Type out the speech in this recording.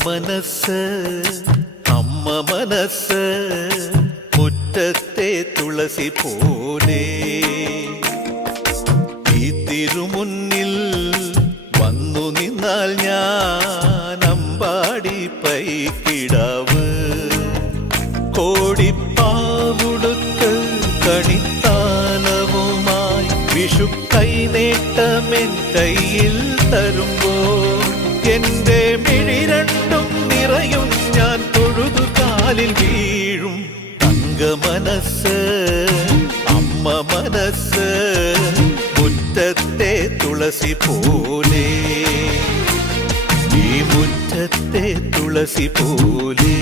മനസ്സ് അമ്മ മനസ്സ് മുറ്റത്തെ തുളസി പോലെ ഈ തിരുമുന്നിൽ വന്നു നിന്നാൽ ഞാൻ അമ്പാടി പൈക്കിടാവ് കോടിപ്പാവുടുത്ത് കണിത്താലവുമായി വിഷു കൈനേട്ടമെൻ കയ്യിൽ തരുമ്പോൾ എന്റെ മിഴി രണ്ടും നിറയും ഞാൻ തൊഴുതു കാലിൽ വീഴും തങ്ക മനസ്സ് അമ്മ മനസ്സ് മുറ്റത്തെ തുളസി പോലെ ഈ മുറ്റത്തെ തുളസി പോലെ